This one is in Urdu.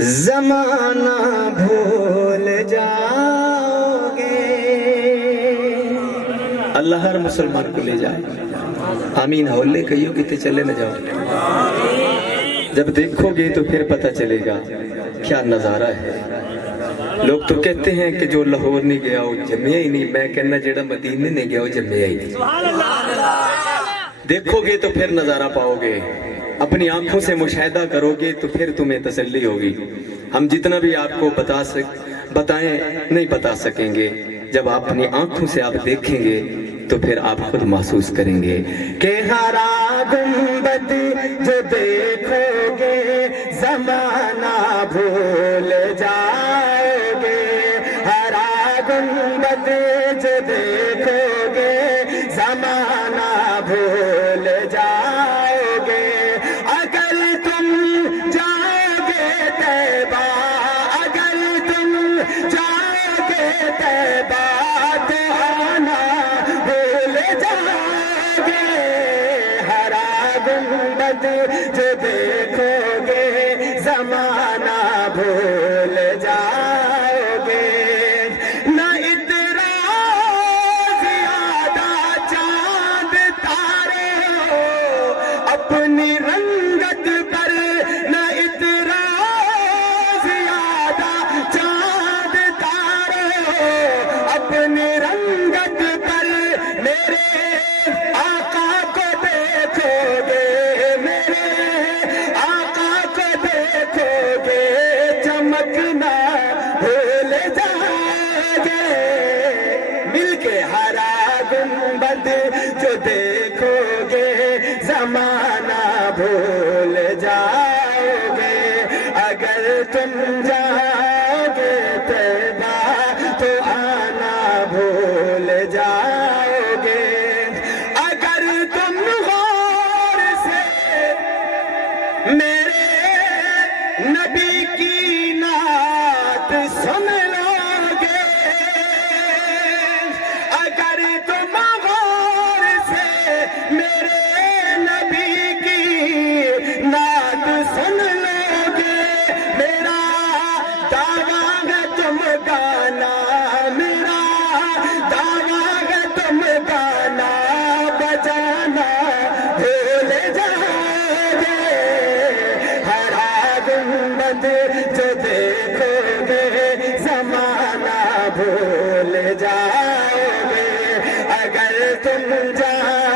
زمانہ بھول جاؤ گے۔ اللہ ہر مسلمان کو لے جائے، آمین ہولے کہیو کتے چلے نہ جاؤ۔ جب دیکھو گے تو پھر پتہ چلے گا کیا نظارہ ہے۔ لوگ تو کہتے ہیں کہ جو لاہور نہیں گیا وہ جمعہ ہی نہیں، میں کہنا جیڑا مدینے نہیں گیا وہ جمعہ ہی نہیں۔ دیکھو گے تو پھر نظارہ پاؤ گے، اپنی آنکھوں سے مشاہدہ کرو گے تو پھر تمہیں تسلی ہوگی۔ ہم جتنا بھی آپ کو بتائیں نہیں بتا سکیں گے، جب آپ اپنی آنکھوں سے آپ دیکھیں گے تو پھر آپ خود محسوس کریں گے کہ ہرا گنبد جو دیکھو گے زمانہ بھول جاؤ گے۔ ہرا گنبد جو دیکھو گے زمانہ بھول جاؤ گے۔ اگر تم جاؤ گے طیبہ، اگر تم جاؤ گے طیبہ تو آنا بھول جاؤ گے۔ ہرا گنبد جو دیکھو گے زمانہ بھول جاؤ گے۔ نہ اعتراض زیادہ چاند تارے ہو اپنی رنگت پر، نہ اعتراض زیادہ چاند تارے ہو اپنی رنگت پر۔ میرے آقا کو دیکھو گے، میرے آقا کو دیکھو گے چمکنا بھول جاؤ گے۔ مل کے ہرا گنبد جو دیکھو گے زمانہ بھول جاؤ گے۔ اگر تم جاؤ گے طیبہ تو آنا بھول جاؤ گے۔ اگر تم غور سے میرے نبی کی نعت سن لو گے، اگر تم غور سے میرے نبی کی نعت سن لو گے، میرا دعویٰ ہے تم گانا، میرا دعویٰ ہے تم گانا بجانا بھول جاؤ گے۔ ہرا گنبد جو دیکھو گے زمانہ بھول جاؤ گے۔ اگر تم جاؤ